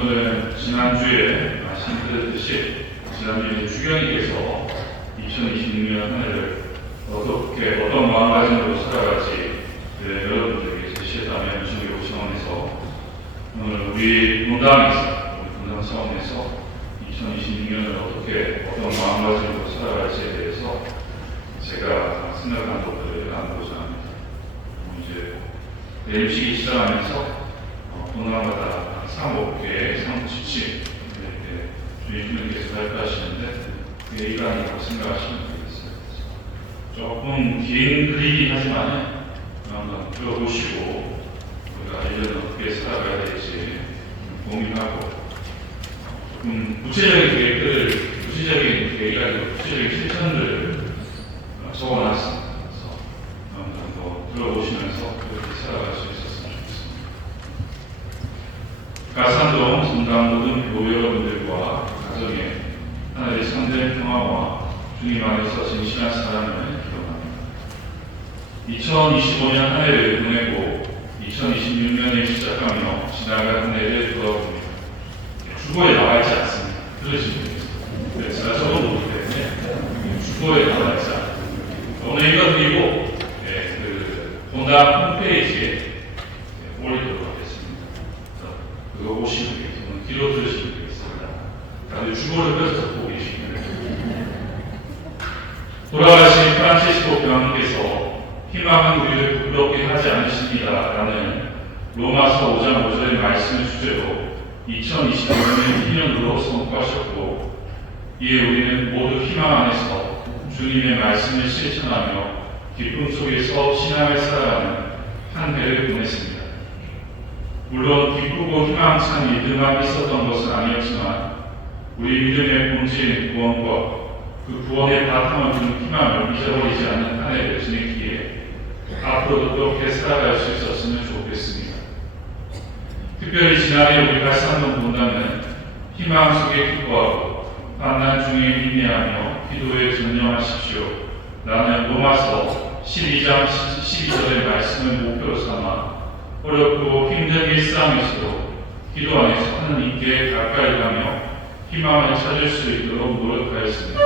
오늘은 지난주에 말씀드렸듯이 지난주에 주경이께서 2026년 한 해를 어떤 마음가짐으로 살아갈지 여러분들에게 제시했다면 주님의 차원에서 오늘 우리 분당 차원에서 2026년을 어떤 마음가짐으로 살아갈지에 대해서 제가 생각한 것들을 나누고자 합니다. 이제 내일 시기 시작하면서 동남아마다 사목계획, 사목지침 이렇게 주님께서 발표하시는데 그게 이관이라고 생각하시면 되겠어요. 조금 긴 글이긴 하지만 한번 들어보시고 우리가 1년 어떻게 살아가야 될지 고민하고 조금 구체적인 계획이 아니고 구체적인 실천들을 적어놨습니다. 그래서 한번 들어보시면서 그렇게 살아갈 수 있었으면 좋겠습니다. 가산동 성당 모든 교회 여러분들과 가정에 하나님의 참된 평화와 주님 안에서 진실한 사랑을 기도합니다. 2025년 한 해를 보내고 2026년에 시작하며 지나간 한 해를 돌아봅니다. 주보에 나와 있지 않습니다. 들으시면 되겠습니다. 제가 적어놓기 때문에 주보에 나와 있지 않습니다. 오늘 읽어드리고 본당 홈페이지에 올리도록 하겠습니다. 그거 보시면 되겠습니다. 뒤로 들으시면 되겠습니다. 다들 주보를 펴서 보고 계시면 돌아가신 프란치스코 교황님께서 희망은 우리를 부끄럽게 하지 않으십니다 라는 로마서 5장 5절의 말씀을 주제로 2025년을 희년으로 선포하셨고 이에 우리는 모두 희망 안에서 주님의 말씀을 실천하며 기쁨 속에서 신앙을 살아가는 한 해를 보냈습니다. 물론 기쁘고 희망찬 일들만 있었던 것은 아니었지만 우리 믿음의 본질 구원과 그 구원의 바탕을 두는 희망을 잊어버리지 않는 한 해를 지내기에 앞으로도 그렇게 살아갈 수 있었으면 좋겠습니다. 특별히 지난해 우리 발산동 본당은 희망 속에 기뻐하고 환난 중에 인내하며 기도에 전념하십시오 라는 로마서 12장 12절의 말씀을 목표로 삼아 어렵고 힘든 일상에서도 기도 안에서 하나님께 가까이 가며 희망을 찾을 수 있도록 노력하였습니다.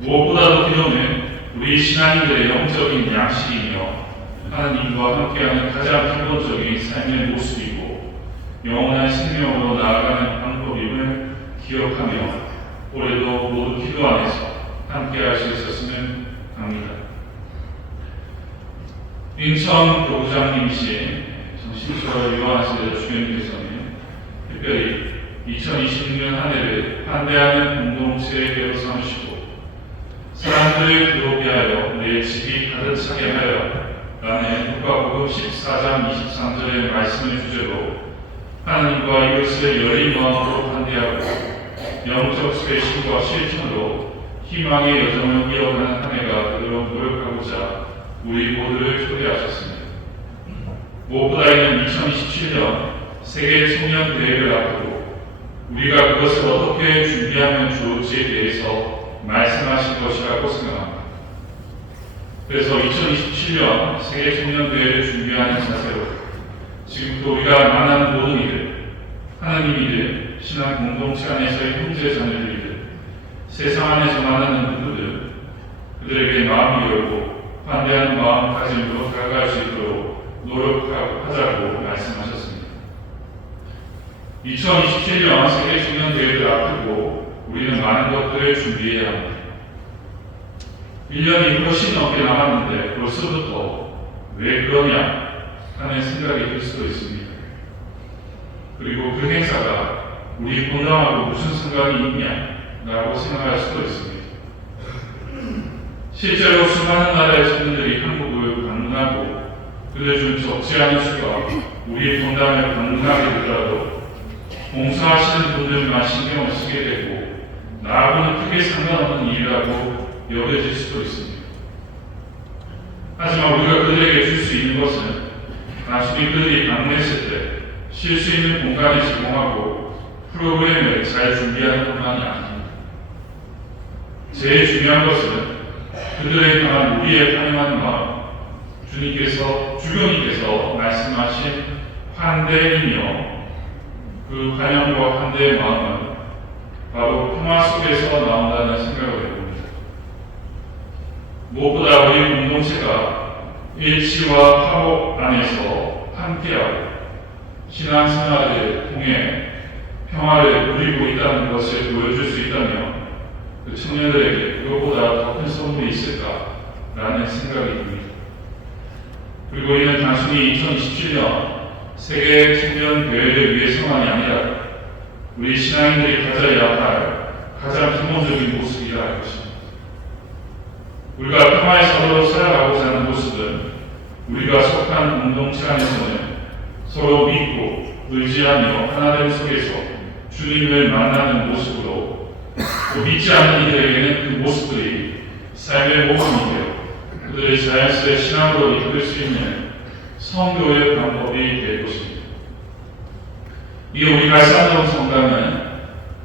무엇보다도 기도는 우리 신앙인들의 영적인 양식이며 하나님과 함께하는 가장 기본적인 삶의 모습이고 영원한 생명으로 나아가는 방법임을 기억하며 올해도 모두 기도 안에서 함께할 수 있었으면 합니다. 인천 교구장님이신 정신수월 요한세대 주교님께서는 특별히 2026년 한 해를 반대하는 공동체의 배로 삼으시고 사람들을 기록게 하여 내 집이 가득 차게 하여 라는 누가복음 14장 23절의 말씀을 주제로 하나님과 이웃을 열린 마음으로 반대하고 영적 쇄신과 실천으로 희망의 여정을 이어가는 한 해가 되도록 노력하고자 우리 모두를 초대하셨습니다. 무엇보다는 2027년 세계 청년 대회를 앞두고 우리가 그것을 어떻게 준비하면 좋을지에 대해서 말씀하신 것이라고 생각합니다. 그래서 2027년 세계 청년 대회를 준비하는 자세로 지금부터 우리가 만나는 모든 이들, 하나님이든 신앙 공동체 안에서의 형제 자녀들이든 세상 안에서 만나는 누구든 그들에게 마음이 열고 반대하는 마음가짐으로 다가갈 수 있도록 노력하자고 말씀하셨습니다. 2027년 세계 청년 대회를 앞두고 우리는 많은 것들을 준비해야 합니다. 1년이 훨씬 넘게 남았는데 벌써부터 왜 그러냐 하는 생각이 들 수도 있습니다. 그리고 그 행사가 우리 본당하고 무슨 상관이 있냐라고 생각할 수도 있습니다. 실제로 수많은 나라의 성도들이 한국을 방문하고 그들 중 적지 않은 수가 우리 본당을 방문하게 되더라도 봉사하시는 분들만 신경을 쓰게 되고 나하고는 크게 상관없는 일이라고 여겨질 수도 있습니다. 하지만 우리가 그들에게 줄 수 있는 것은 단순히 그들이 방문했을 때 쉴 수 있는 공간을 제공하고 프로그램을 잘 준비하는 것만이 아닙니다. 제일 중요한 것은 그들에게 향한 우리의 환영하는 마음, 주님께서 말씀하신 환대이며 그 환영과 환대의 마음은 바로 평화 속에서 나온다는 생각을 해봅니다. 무엇보다 우리 공동체가 일치와 화목 안에서 함께하고 신앙생활을 통해 평화를 누리고 있다는 것을 보여줄 수 있다면 그 청년들에게 그것보다 더 큰 선물이 있을까라는 생각이 듭니다. 그리고 이는 단순히 2027년 세계 청년 대회를 위해서만이 아니라 우리 신앙인들이 가져야 할 가장 기본적인 모습이라 할 것입니다. 우리가 평화의 사도로 살아가고자 하는 모습은 우리가 속한 공동체 안에서는 서로 믿고 의지하며 하나됨 속에서 주님을 만나는 모습으로 또 믿지 않는 이들에게는 그 모습들이 삶의 모범이 되어 그들의 자연스레 신앙으로 이끌 수 있는 성교의 방법이 될 것입니다. 이에 우리 갈산동 성당은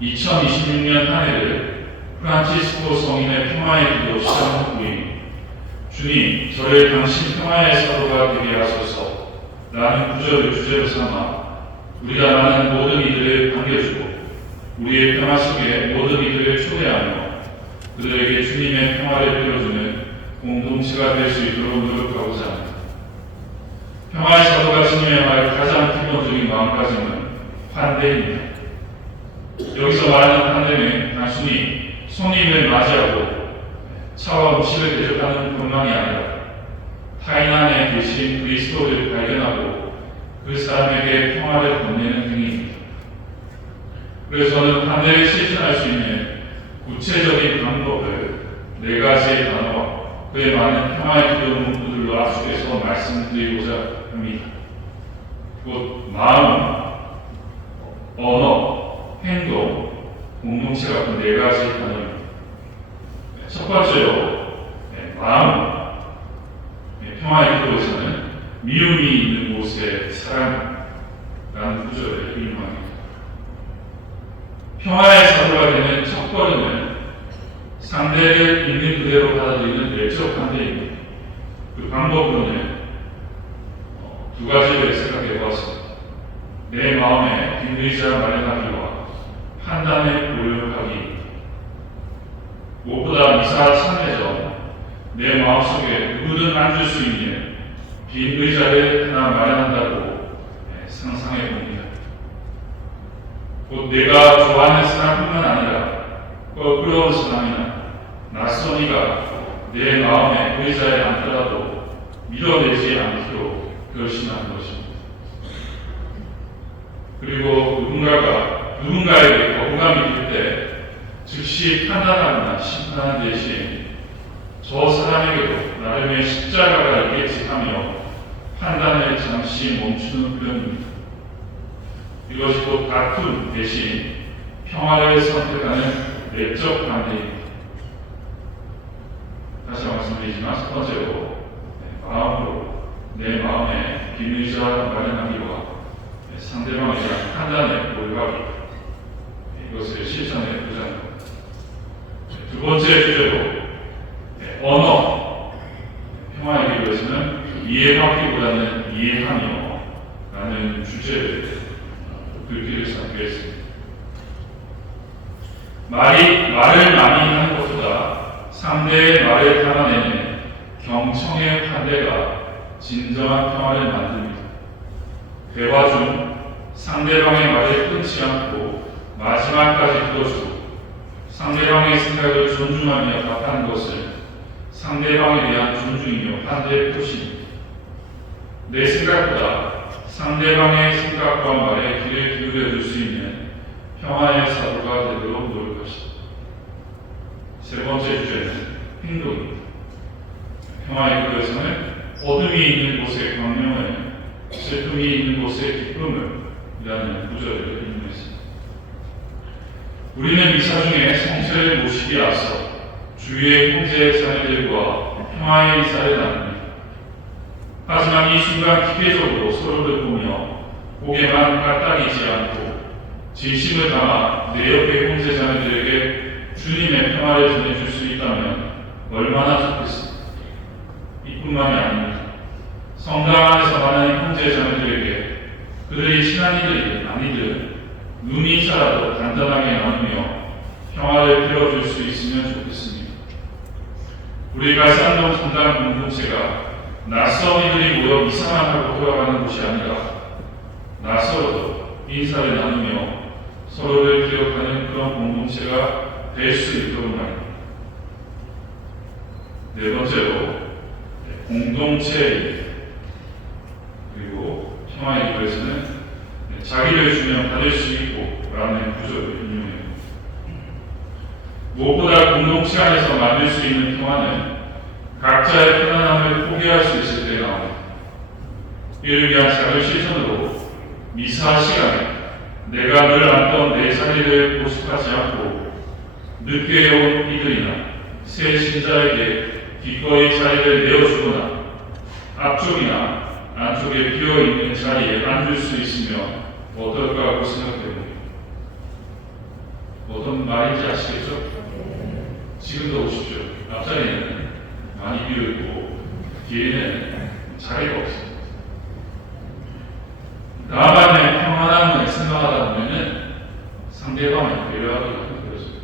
2026년 한 해를 프란치스코 성인의 평화의 기도 시작 후인 주님 저를 당신 평화의 사도가 되게 하소서 라는 구절을 주제로 삼아 우리가 많은 모든 이들을 반겨주고 우리의 평화 속에 모든 이들을 초대하며 그들에게 주님의 평화를 빌어주는 공동체가 될 수 있도록 노력하고자 합니다. 평화의 사도가 지녀야 할 가장 기본적인 마음가짐은 환대입니다. 여기서 말하는 환대는 단순히 손님을 맞이하고 차와 음식을 대접하는 것만이 아니라 타인 안에 계신 그리스도를 발견하고 그 사람에게 평화를 건네는 등입니다. 그래서 저는 환대를 실천할 수 있는 구체적인 방법을 4가지의 단어와 그에 많은 평화의 기도 문구들로 압축해서 말씀드리고자 합니다. 곧 마음, 언어, 행동, 공동체 같은 4가지 단어입니다. 첫 번째로 마음, 평화의 기도에서는 미움이 있는 곳에 사랑이라는 구절을 인용합니다. 평화의 사도가 되는 첫 걸음은 상대를 있는 그대로 받아들이는 내적 관계입니다. 그 방법으로는 2가지를 생각해 보았습니다. 내 마음에 빈 의자 마련하기와 판단을 고려하기. 무엇보다 미사 참회 전 내 마음속에 누구든 앉을 수 있는 빈 의자를 하나 마련한다고 상상해 봅니다. 곧 내가 좋아하는 사람뿐만 아니라 부러운 사람이나 낯선 이가 내 마음의 의자에 앉더라도 밀어내지 않기로 결심한 것입니다. 그리고 누군가에게 거부감이 들 때 즉시 판단하거나 심판하는 대신 저 사람에게도 나름의 십자가가 있겠지 하며 판단을 잠시 멈추는 훈련입니다. 이것이 또 다툼 대신 평화를 선택하는 내적 관계입니다. 다시 말씀드리지만 첫 번째로 마음으로 내 마음에 빈 의자 마련하기와 상대방에 대한 판단에 고려하기 이것을 실천해 보자는 겁니다. 2번째 주제로 언어, 평화의 기도에서는 이해하기보다는 이해하며 라는 주제를 글귀를 삼겠습니다. 말을 많이 하는 것보다 상대의 말을 담아내는 경청의 환대가 진정한 평화를 만듭니다. 대화 중 상대방의 말을 끊지 않고 마지막까지 들어주고 상대방의 생각을 존중하며 답하는 것을 상대방에 대한 존중이며 환대의 표시입니다. 내 생각보다 상대방의 생각과 말에 귀를 기울여 줄 수 있는 평화의 사도가 되도록 노력하십니다. 3번째 주제는 행동입니다. 평화의 기도에서는 어둠이 있는 곳에 광명을, 슬픔이 있는 곳에 기쁨을 이라는 구절을 인용했습니다. 우리는 미사 중에 성체를 모시기 앞서 주위의 형제 자매들과 평화의 인사를 나눕니다. 하지만 이 순간 기계적으로 서로를 보며 고개만 까딱이지 않고 진심을 담아 내 옆의 형제 자매들에게 주님의 평화를 전해줄 수 있다면 얼마나 좋겠습니까? 이뿐만이 아닙니다. 성당 안에서 많은 형제 자매들에게 그들이 신앙인들이든 아니든 단단하게 나누며 평화를 빌어줄 수 있으면 좋겠습니다. 우리 갈산동 성당 공동체가 낯선 이들이 모여 미사만 하고 돌아가는 곳이 아니라 낯설어도 인사를 나누며 서로를 기억하는 그런 공동체가 될 수 있도록 말입니다. 네 번째로 공동체의 그리고 평화의 기도에서는 자기를 주면 받을 수 있고 라는 구절을 인용해요. 무엇보다 공동체 안에서 만들 수 있는 평화는 각자의 편안함을 포기할 수 있을 때 나옵니다. 이를 위한 작은 실천으로 미사 시간에 내가 늘 앉던 내 자리를 고집하지 않고 늦게 온 이들이나 새 신자에게 기꺼이 자리를 내어주거나 앞쪽이나 안쪽에 비어있는 자리에 앉을 수 있으면 어떨까 하고 생각해봅니다. 어떤 말인지 아시겠죠? 지금도 보십시오. 앞자리에는 많이 비어있고 뒤에는 자리가 없습니다. 나만의 평안함을 생각하다 보면은 상대방을 배려하기가 힘들어져요.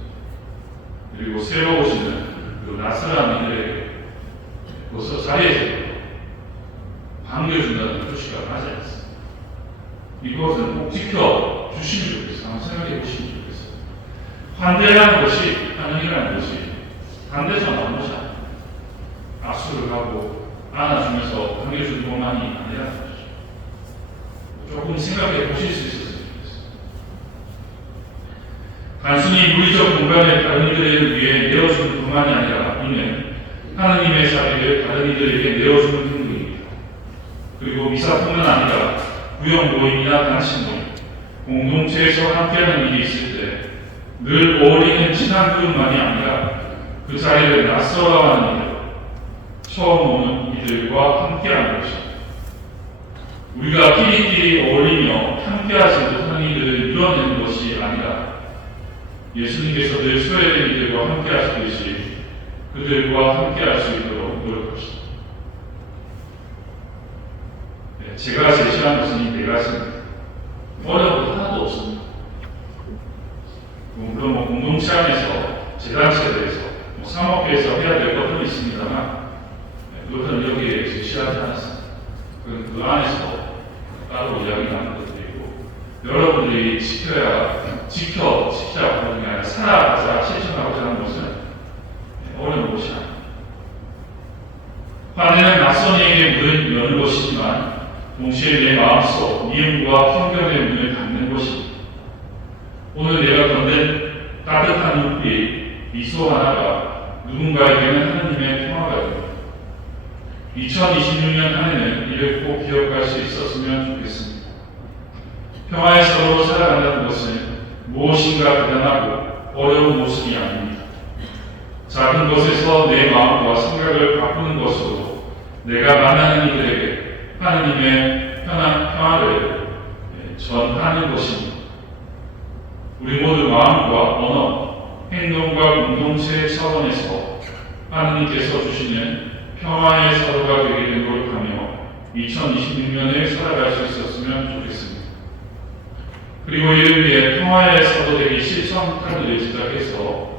그리고 새로 오시는 그 낯설은 이들에게 벌써 자리에서 반겨준다는 표시가 하지 않습니다. 이것은 꼭 지켜주시면 좋겠어요. 한번 생각해 보시면 좋겠어요. 환대라는 것이, 환영이라는 것이 반대서 나온 것이 아닙니다. 악수를 하고 안아주면서 반겨주는 것만이 아니라는 것이죠. 조금 생각해 보실 수 있었으면 좋겠어요. 단순히 물리적 공간에 다른 이들을 위해 내어주는 뿐만이 아니라 이는 하느님의 자리를 다른 이들에게 내어주는 행동입니다. 그리고 미사뿐만 아니라 구역 모임이나 단체 모임, 공동체에서 함께하는 일이 있을 때 늘 어울리는 친한 그룹만이 아니라 그 자리를 낯설어하는 이들, 처음 오는 이들과 함께하는 것입니다. 우리가 끼리끼리 어울리며 함께하지 못하는 이들을 밀어내는 것이 아니라 예수님께서 늘 소외된 이들과 함께하시듯이 그들과 함께할 수 있도록 노력하십니다. 제가 제시한 것은 이 네 가지입니다. 어려운 것 하나도 없습니다. 물론 공동체 안에서 재단체에 대해서 사목회에서 해야 될 것들은 있습니다만 그것은 여기에 제시하지 않았습니다. 그 안에서 따로 이야기 나눈 것들이고 여러분들이 지키자고 하는 게 아니라 살아가자 실천하고자 하는 것은 어려운 것이 아닙니다. 환희는 낯선 이에게 문을 여는 것이지만 동시에 내 마음속 미움과 편견의 문을 닫는 것입니다. 오늘 내가 건넨 따뜻한 눈빛, 미소 하나가 누군가에게는 하나님의 평화가 됩니다. 2026년 한 해는 이를 꼭 기억할 수 있었으면 좋겠습니다. 평화의 서로 살아간다는 것은 무엇인가 대단하고 어려운 모습이 아닙니다. 작은 것에서 내 마음과 생각을 바꾸는 것으로 내가 만나는 이들에게 하나님의 평화를 전하는 것입니다. 우리 모두 마음과 언어, 행동과 공동체의 차원에서 하나님께서 주시는 평화의 사도가 되기를 노력하며 2026년을 살아갈 수 있었으면 좋겠습니다. 그리고 이를 위해 평화의 사도 되기 실천 카드를 제작해서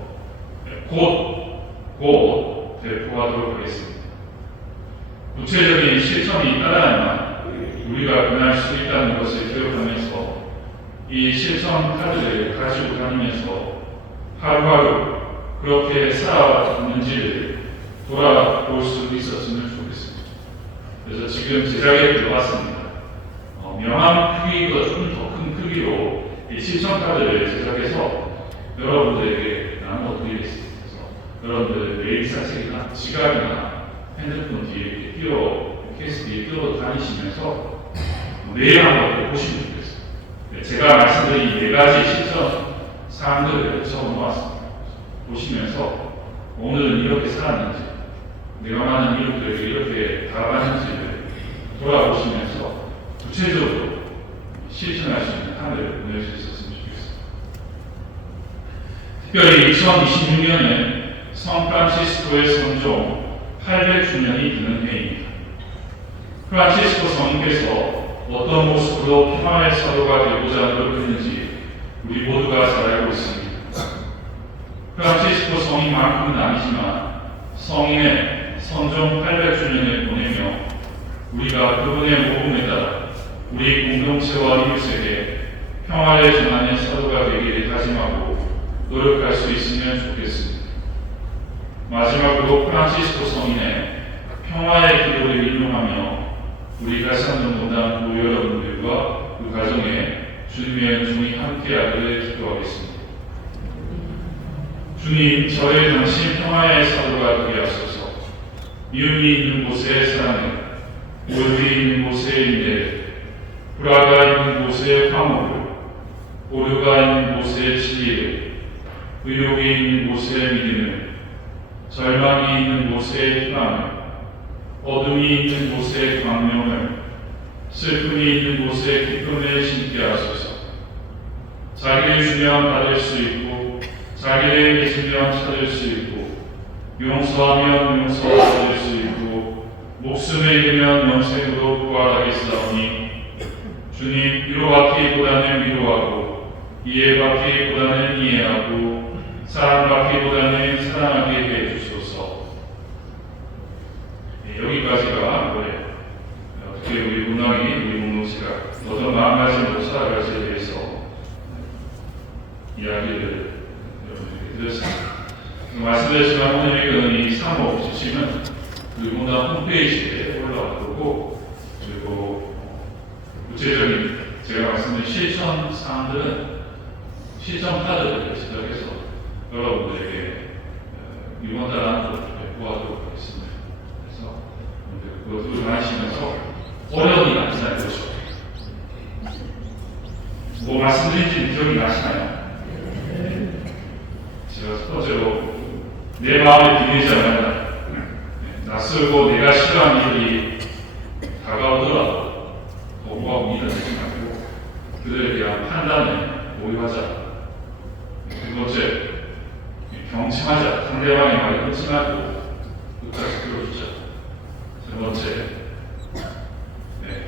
곧 배포하도록 하겠습니다. 구체적인 실천이 따라야만 우리가 변할 수 있다는 것을 기억하면서 이 실천 카드를 가지고 다니면서 하루하루 그렇게 살아왔는지를 돌아볼 수 있었으면 좋겠습니다. 그래서 지금 제작에 들어왔습니다. 명함 크기보다 조금 더 큰 크기로 이 실천 카드를 제작해서 여러분들에게 나눠 드리겠습니다. 여러분들 메일 사책이나 지갑이나 핸드폰 뒤에 케이스 뒤에 끼워 다니시면서 매일 한번 보시면 좋겠습니다. 제가 말씀드린 네 가지 실천 사항들을 적어놓았습니다. 보시면서 오늘은 이렇게 살았는지, 내가 많은 이웃들에게 이렇게 다가갔는지를 돌아보시면서 구체적으로 실천할 수 있는 한 해를 보낼 수 있었으면 좋겠습니다. 특별히 2026년은 성 프란치스코의 성종 800주년이 되는 해입니다. 프란치스코 성인께서 어떤 모습으로 평화의 사도가 되고자 노력했는지 우리 모두가 잘 알고 알고 있습니다. 프란치스코 성인만큼은 아니지만 성인의 선종 800주년을 보내며 우리가 그분의 모범에 따라 우리 공동체와 이웃에게 평화를 전하는 사도가 되기를 다짐하고 노력할 수 있으면 좋겠습니다. 마지막으로 프란치스코 성인의 평화의 기도를 인용하며 우리 가산동문당 모 여러분들과 그 가정에 주님의 은총이 함께하기를 기도하겠습니다. 주님, 저를 당신 평화의 사도가 되게 하소서. 미움이 있는 곳에 사랑을, 오염이 있는 곳에 인내를, 불화가 있는 곳에 화목을, 오류가 있는 곳에 진리를, 의욕이 있는 곳에 믿음을, 절망이 있는 곳에 희망을, 어둠이 있는 곳에 광명을, 슬픔이 있는 곳에 기쁨을 심게 하소서. 자기를 주면 받을 수 있고 자기를 믿으면 찾을 수 있고 용서하면 용서받을 수 있고 목숨을 잃으면 영생으로 부활하겠사오니 주님, 위로받기보다는 위로하고 이해받기보다는 이해하고 사랑받기보다는 사랑하게 해주소서. 여기까지가 올해 어떻게 우리 문화이, 우리 공동체가 어떤 마음가짐으로 살아갈지에 대해서 이야기를 여러분에게 드렸습니다. 말씀드렸지만 오늘의 은이 사목 주시면 우리 문화 홈페이지에 올라오고 그리고 구체적인 제가 말씀드린 실천 사항들은 실천 카드를 시작해서 여러분들에게 이번 달 안으로 보도록 하겠습니다. 그래서 그것을 하시면서 어려움이 나타날 것이고 뭐 말씀드린지 기억이 나시나요? 제가 첫 번째로 내 마음에 비밀지 않는다. 낯설고 내가 싫어하는 일이 다가오더라도 거부하고 밀어내지 말고 그들에 대한 판단을 모의하자. 두 번째, 경청하자. 상대방의 말을 끊지 말고 끝까지 들어주자. 세 번째,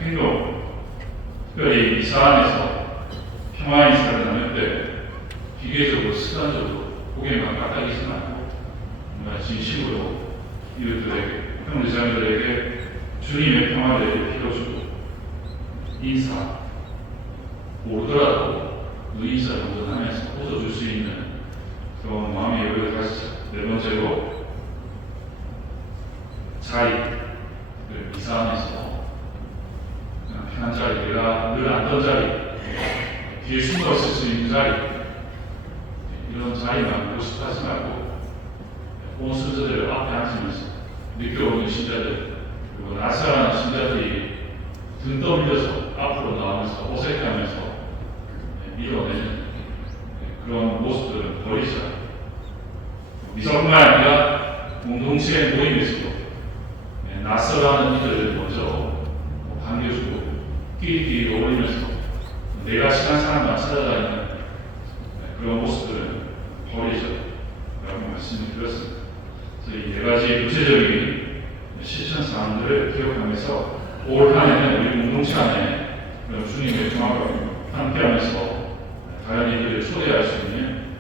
행동. 특별히 이사 안에서 평화 인사를 나눌 때 기계적으로 습관적으로 고개만 까딱이지 말고 정말 진심으로 이웃들에게, 형제자매들에게 주님의 평화를 빌어주고 인사, 모르더라도 그 인사를 먼저 하면서 웃어줄 수 있는 그런 마음의 여유를 가지자. 네 번째로 자리, 이사 안에서 편한 자리, 내가 늘 앉던 자리, 뒤에 숨어 있을 수 있는 자리, 이런 자리만 고집하지 말고 온 순서대로 앞에 앉으면서 느껴오는 신자들, 그리고 낯설은 신자들이 등 떠밀려서 앞으로 나오면서 어색해하면서 밀어내는 그런 모습들은 버리자. 미성뿐만 아니라 공동체 모임에서도 낯설어하는 이들을 먼저 반겨주고 끼리끼리 어울리면서 내가 친한 사람만 찾아다니는 그런 모습들은 버리자 라고 말씀을 드렸습니다. 그래서 이 네 가지 구체적인 실천 사항들을 기억하면서 올 한해는 우리 공동체 안에 그런 주님의 평화가 함께하면서 다른 이들을 초대할 수 있는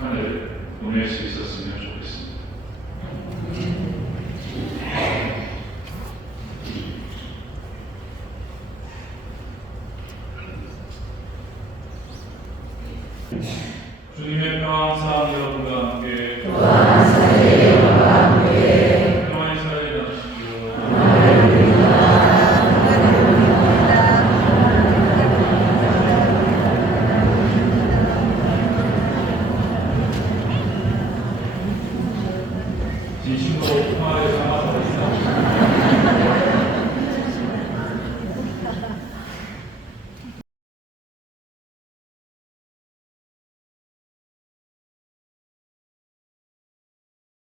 한 해를 보낼 수 있었으면 좋겠습니다. 주님의 평화 항상